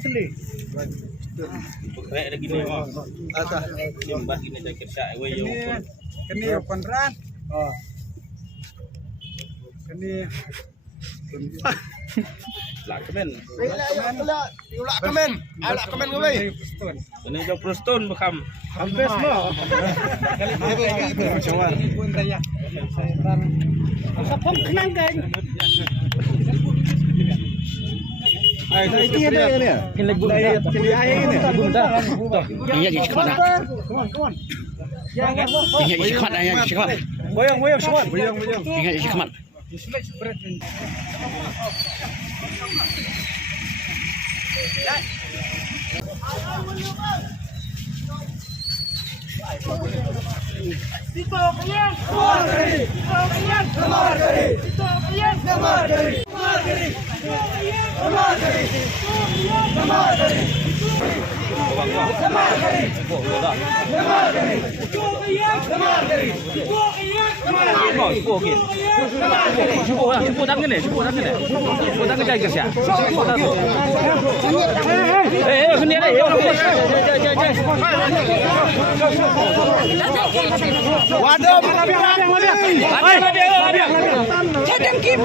seli. Rek lagi ni oh. Ata. Nyembah gini dah kerja we yo. Kini konran. Oh. Kini Lak kemen. Ulak kemen. Alak kemen ke bay? Ini jauh Preston bekam. Hampir semua. Cawar. Pun raya. Sapok kenang kan. Ay, itu ada ni. Kini bunda. Kini ayah ini. Bunda. Ini jadi sekolah. Ini jadi sekolah. Ini jadi sekolah. Boyong semua. Boyong. Ini jadi sekolah. Cuba tangan ni. Cuba tangan jaga siap. Sini ada. Waduh, Jadam Kim.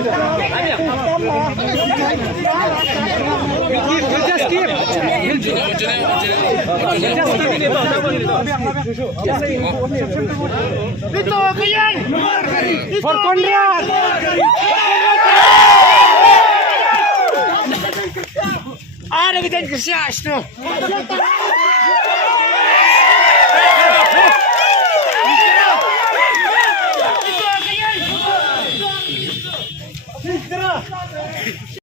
Itu kian. For Konrad. Ada kita kerja itu.